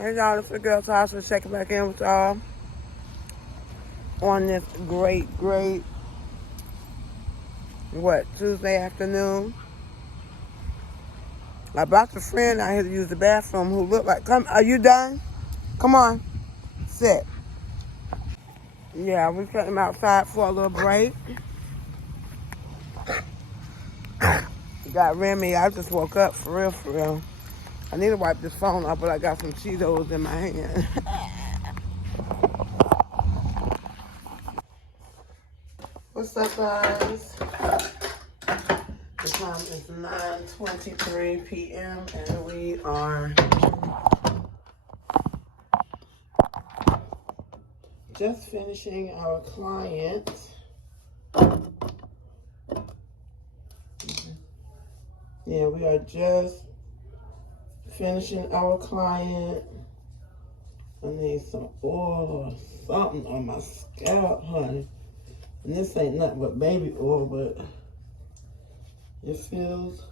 Hey y'all, it's the girl Tasha checking back in with y'all on this great, Tuesday afternoon. I brought a friend out here to use the bathroom who looked like, are you done? Come on, sit. Yeah, we came outside for a little break. Got Remy, I just woke up for real. I need to wipe this phone off, but I got some Cheetos in my hand. What's up, guys? The time is 9:23 p.m. and we are just finishing our client. Yeah, we are just finishing our client. I need some oil or something on my scalp, honey. And this ain't nothing but baby oil, but it feels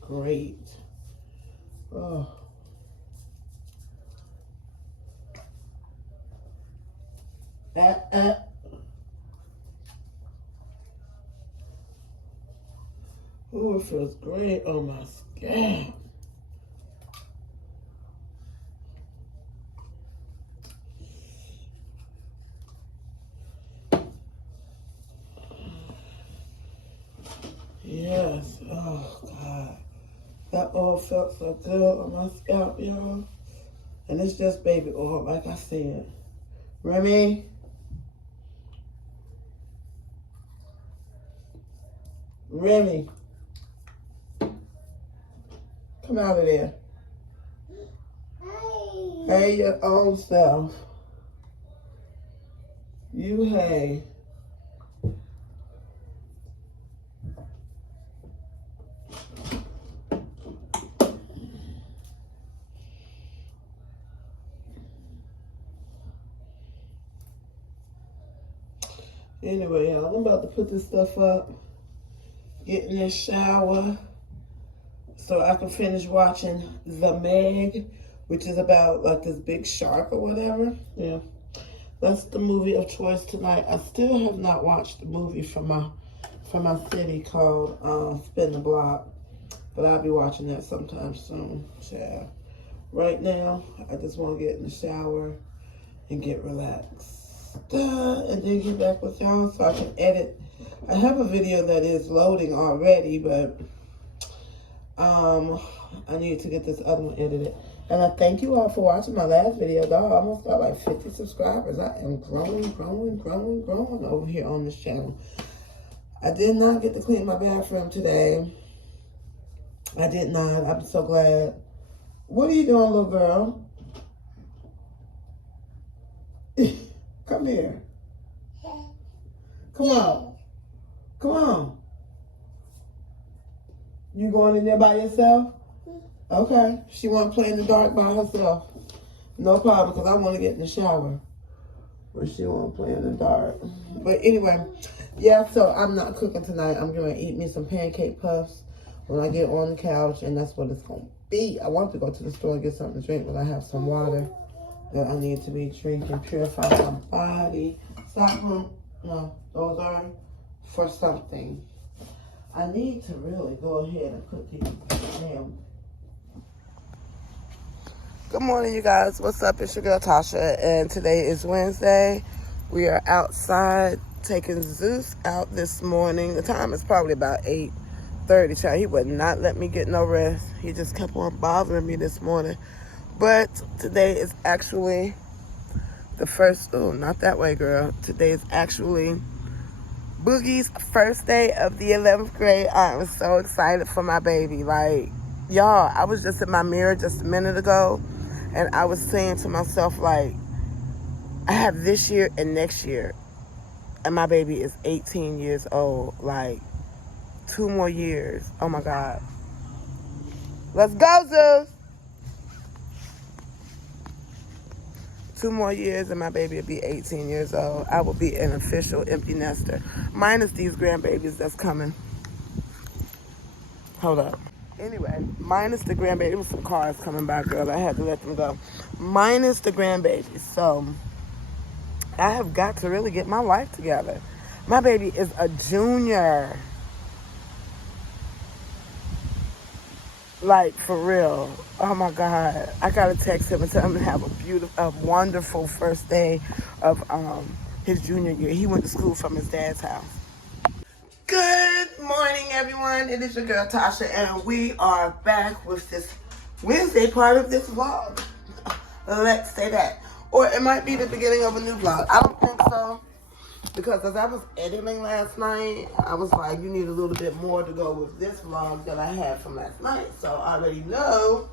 great. Oh. Oh, it feels great on my scalp. Yes. Oh, God. That oil felt so good on my scalp, y'all. And it's just baby oil, like I said. Remy? Remy? Come out of there. Hey, your own self. You hey. Anyway, y'all, I'm about to put this stuff up, get in this shower, so I can finish watching The Meg, which is about like this big shark or whatever. Yeah, that's the movie of choice tonight. I still have not watched the movie from my city called Spin the Block, but I'll be watching that sometime soon. Yeah. Right now, I just want to get in the shower and get relaxed. And then get back with y'all so I can edit. I have a video that is loading already, but I need to get this other one edited. And I thank you all for watching my last video, dog. I almost got like 50 subscribers. I am growing over here on this channel. I did not get to clean my bathroom today. I did not. I'm so glad. What are you doing, little girl? Come here. Come on. Come on. You going in there by yourself? Okay. She want to play in the dark by herself. No problem, because I want to get in the shower. But she want to play in the dark. But anyway, yeah, so I'm not cooking tonight. I'm going to eat me some pancake puffs when I get on the couch, and that's what it's going to be. I want to go to the store and get something to drink, but I have some water that I need to be drinking, purify my body. Stop them. No, those are for something. I need to really go ahead and put these down. Good morning, you guys. What's up? It's your girl Tasha, and today is Wednesday. We are outside taking Zeus out this morning. The time is probably about 8:30. Child, he would not let me get no rest. He just kept on bothering me this morning. But today is actually the first, oh, not that way, girl. Today is actually Boogie's first day of the 11th grade. I am so excited for my baby. Like, y'all, I was just in my mirror just a minute ago, and I was saying to myself, like, I have this year and next year, and my baby is 18 years old. Like, 2 more years. Oh, my God. Let's go, Zeus. 2 more years and my baby will be 18 years old. I will be an official empty nester. Minus these grandbabies that's coming. Hold up. Anyway, minus the grandbaby. There was some cars coming by, girl. I had to let them go. Minus the grandbaby. So I have got to really get my life together. My baby is a junior. Like, for real. Oh my God. I gotta text him and tell him to have a wonderful first day of his junior year. He went to school from his dad's house. Good morning, everyone. It is your girl Tasha, and we are back with this Wednesday part of this vlog. Let's say that. Or it might be the beginning of a new vlog. I don't think so. Because as I was editing last night, I was like, you need a little bit more to go with this vlog that I had from last night. So I already know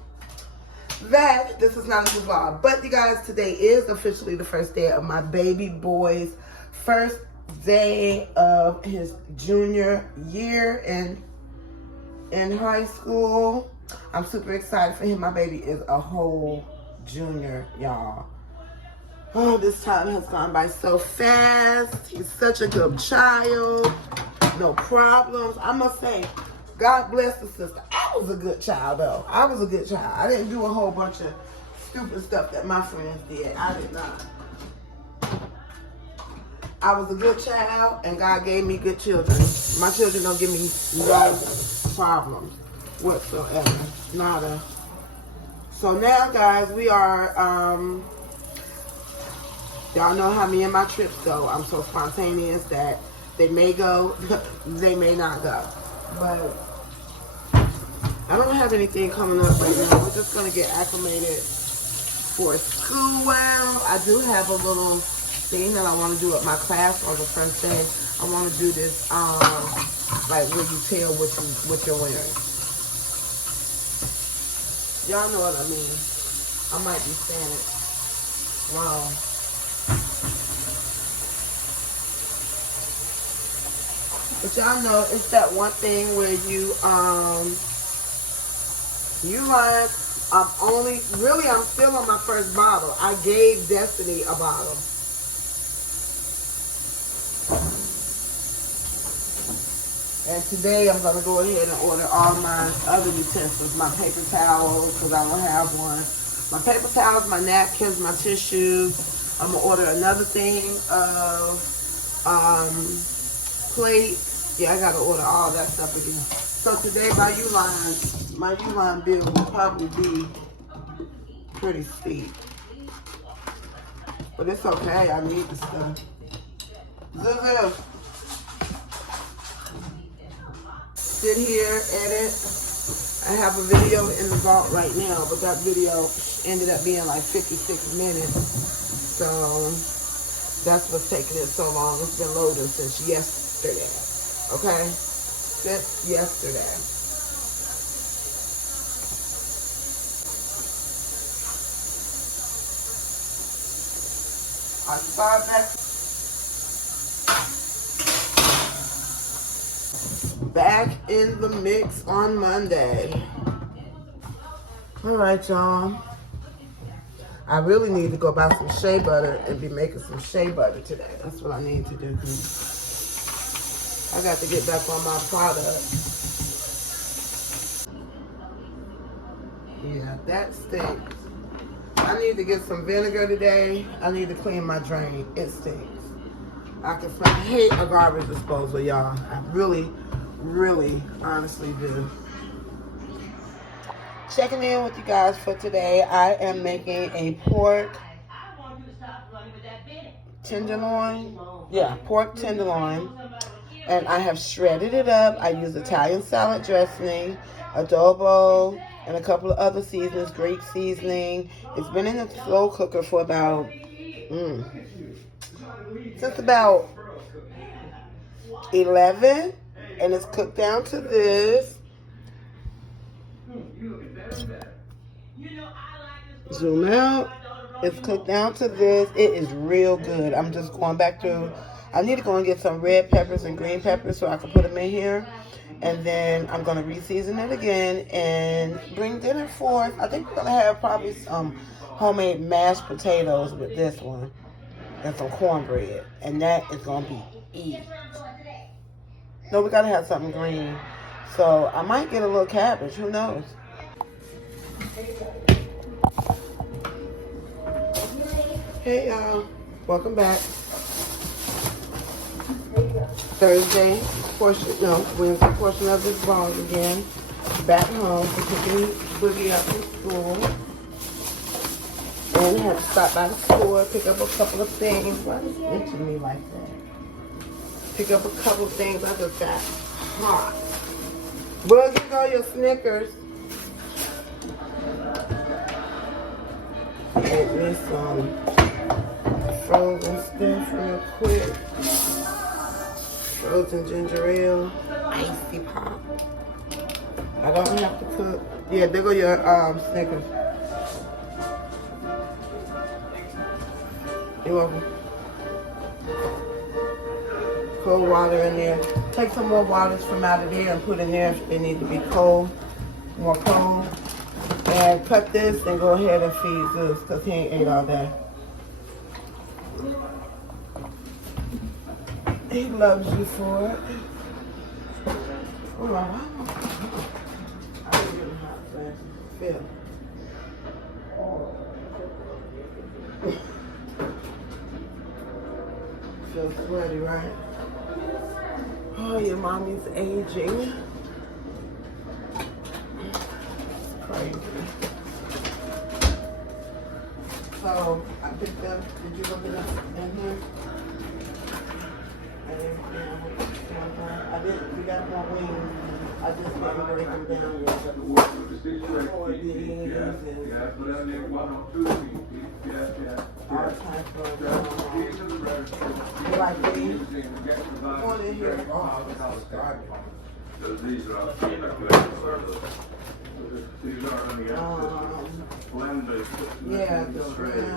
that this is not a new vlog. But you guys, today is officially the first day of my baby boy's first day of his junior year in high school. I'm super excited for him. My baby is a whole junior, y'all. Oh, this time has gone by so fast. He's such a good child. No problems. I must say, God bless the sister. I was a good child, though. I was a good child. I didn't do a whole bunch of stupid stuff that my friends did. I did not. I was a good child, and God gave me good children. My children don't give me no problems whatsoever. Nada. So now, guys, we are, y'all know how me and my trips go. I'm so spontaneous that they may go, they may not go. But I don't have anything coming up right now. We're just going to get acclimated for school. Well, I do have a little thing that I want to do at my class on the first day. I want to do this, like where you tell what you're wearing. Y'all know what I mean. I might be saying it wrong. But y'all know it's that one thing where you like, I'm still on my first bottle. I gave Destiny a bottle. And today I'm going to go ahead and order all my other utensils, my paper towels, because I don't have one. My paper towels, my napkins, my tissues. I'm going to order another thing of plates. Yeah, I got to order all that stuff again. So today my Uline bill will probably be pretty steep. But it's okay, I need the stuff. Zuzu. Sit here, edit. I have a video in the vault right now, but that video ended up being like 56 minutes. So that's what's taking it so long. It's been loading since yesterday. Okay? Since yesterday. I start back in the mix on Monday. All right, y'all. I really need to go buy some shea butter and be making some shea butter today. That's what I need to do. I got to get back on my product. Yeah, that stinks. I need to get some vinegar today. I need to clean my drain. It stinks. I hate a garbage disposal, y'all. I really, really, honestly do. Checking in with you guys for today. I am making a pork tenderloin. Yeah, pork tenderloin. And I have shredded it up. I use Italian salad dressing, adobo, and a couple of other seasonings, Greek seasoning. It's been in the slow cooker for about, since about 11. And it's cooked down to this. Zoom out. It's cooked down to this. It is real good. I'm just going back to, I need to go and get some red peppers and green peppers so I can put them in here. And then I'm going to re-season it again and bring dinner forth. I think we're going to have probably some homemade mashed potatoes with this one. And some cornbread. And that is going to be eat. No, we got to have something green. So I might get a little cabbage, who knows? Hey y'all, welcome back. Thursday portion, no, Wednesday portion of this vlog again. Back home for picking Boogie up from school. And had to stop by the store, pick up a couple of things. Why is it itching me like that? Pick up a couple of things. I just got hot. Boogie, go your Snickers. Get me some frozen stuff real quick. Frozen ginger ale, icy pop. I don't have to cook. Yeah, there go your Snickers. You're welcome. Cold water in there. Take some more waters from out of there and put in there if they need to be cold, more cold. And cut this and go ahead and feed Zeus because he ain't ate all day. He loves you for it. Oh, wow. I didn't get a hot flash. Feel. Feel sweaty, right? Oh, your mommy's aging. It's crazy. So, I picked up, did you look it up in here? I didn't, we got more wings. I just didn't break them down yet. All types of, you like these? Come on in here. Yeah, the shrimp.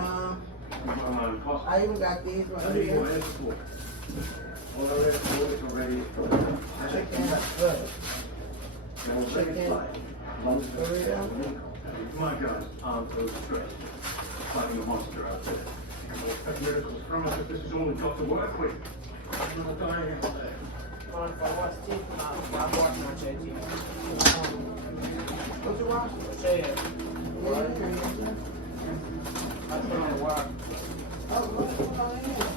I even got these right here. Chicken, good. Chicken, burrito. My guys aren't so stressed, fighting a monster out there. We'll expect miracles from us if this is all we've got to work with. I'm not dying out there. What you watch? I put on the wire. Oh, what's going on here?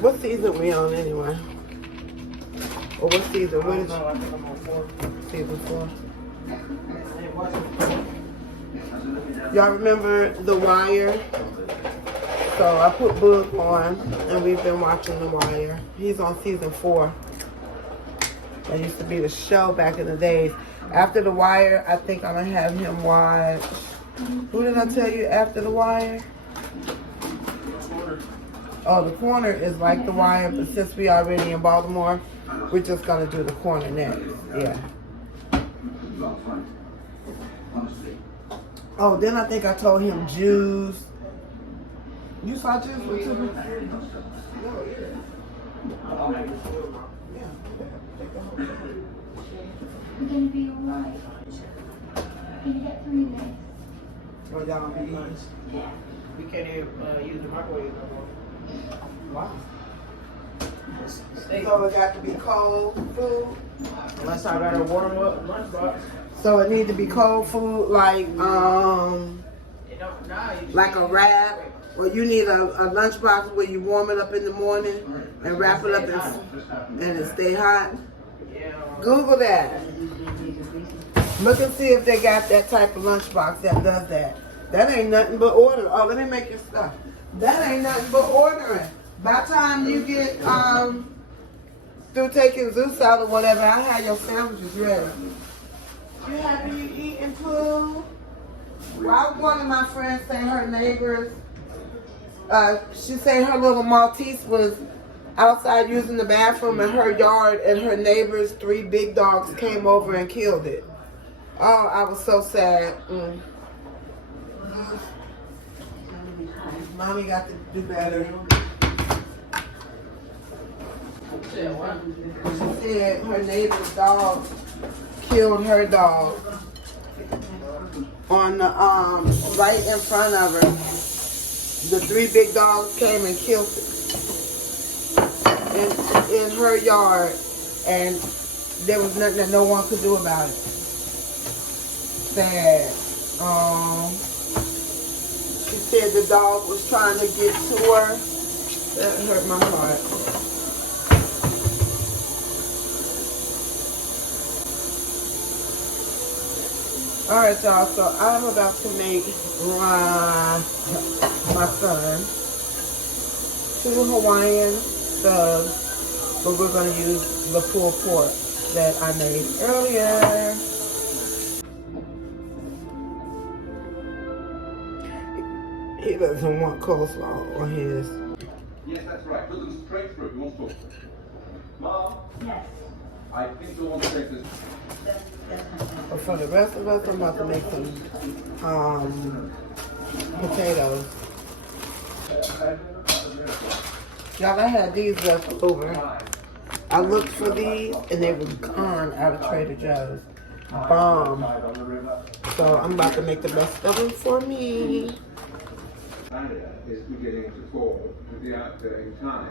What season we on anyway? Or what season? What is I think I'm on 4. season 4? Y'all remember The Wire? So I put Book on and we've been watching The Wire. He's on season 4. That used to be the show back in the days. After The Wire, I think I'm gonna have him watch. Who did I tell you after The Wire? Oh, The Corner is like The Wire, but since we already in Baltimore, we're just gonna do The Corner next. Yeah. Oh, then I think I told him Jews. You saw Jews with 2 weeks? Oh, yeah. We're gonna be alright. Can you get 3 minutes? Oh, y'all gonna be eating? Yeah. We can't even use the microwave no more. Wow. Steak. So it got to be cold food. Unless I got a warm up lunchbox. So it need to be cold food, like It don't, nah, you just like a wrap, or you need a lunchbox where you warm it up in the morning and wrap it up and it stay hot. Yeah. Google that. Look and see if they got that type of lunchbox that does that. That ain't nothing but ordering. Oh, let me make your stuff. That ain't nothing but ordering. By the time you get through taking Zeus out or whatever, I'll have your sandwiches ready. You happy you eating food? Well, one of my friends say her neighbors, she said her little Maltese was outside using the bathroom in her yard and her neighbor's 3 big dogs came over and killed it. Oh, I was so sad. Mommy got to do better. She said her neighbor's dog killed her dog on the right in front of her. The 3 big dogs came and killed it. in her yard, and there was nothing that no one could do about it. Sad. She said the dog was trying to get to her. That hurt my heart. Alright, y'all, so I'm about to make my son 2 Hawaiian subs, but we're going to use the pulled pork that I made earlier. He doesn't want coleslaw on his. Yes, that's right. Put them straight through. You want to talk to them? Mom? Yes. I think you'll want to take this. But for the rest of us, I'm about to make some potatoes. Y'all, I had these left over. I looked for these and they were gone out of Trader Joe's. Bomb. So I'm about to make the best of them for me. Is beginning to fall with the outgoing tide.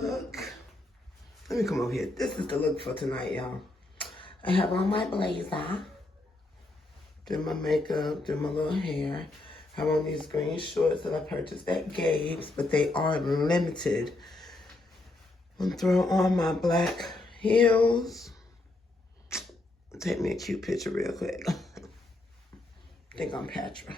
Look. Let me come over here. This is the look for tonight, y'all. I have on my blazer. Did my makeup, did my little hair. I have on these green shorts that I purchased at Gabe's, but they are limited. I'm throwing on my black heels. Take me a cute picture real quick. I think I'm Patra.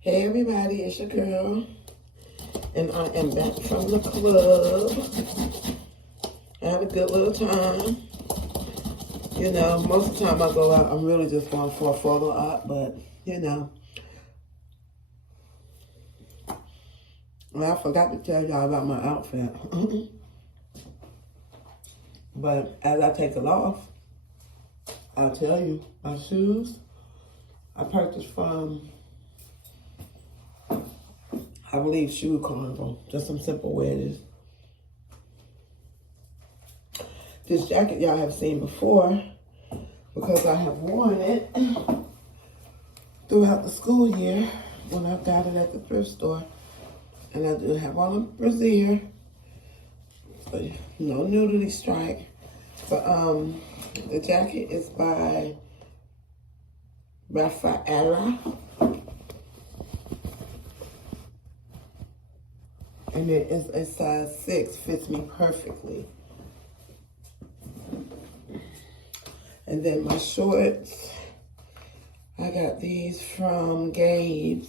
Hey everybody, it's your girl, and I am back from the club. I had a good little time. You know, most of the time I go out, I'm really just going for a photo op, but you know. Well, I forgot to tell y'all about my outfit. But as I take it off, I'll tell you. My shoes, I purchased from, I believe, Shoe Carnival. Just some simple wedges. This jacket y'all have seen before because I have worn it throughout the school year when I got it at the thrift store. And I do have on a brassiere. So no nudity strike. But the jacket is by Rafaela. And it is a size 6, fits me perfectly. And then my shorts, I got these from Gabe's.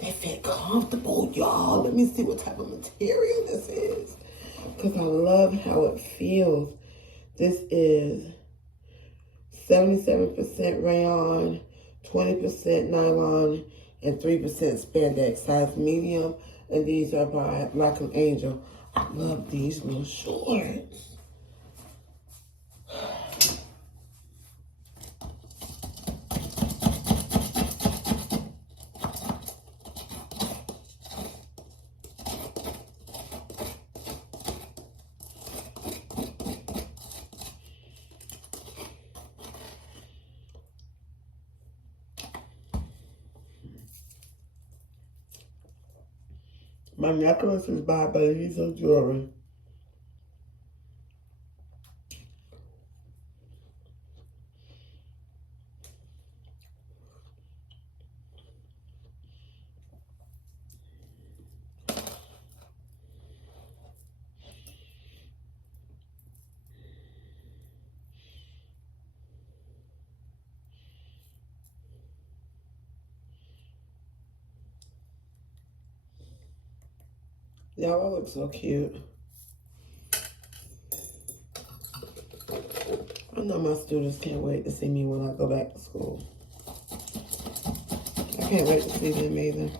They fit comfortable, y'all. Let me see what type of material this is, because I love how it feels. This is 77% rayon, 20% nylon, and 3% spandex, size medium. And these are by Black & Angel. I love these little shorts. My necklace is by Belisa Jewelry. Y'all look so cute. I know my students can't wait to see me when I go back to school. I can't wait to see them either.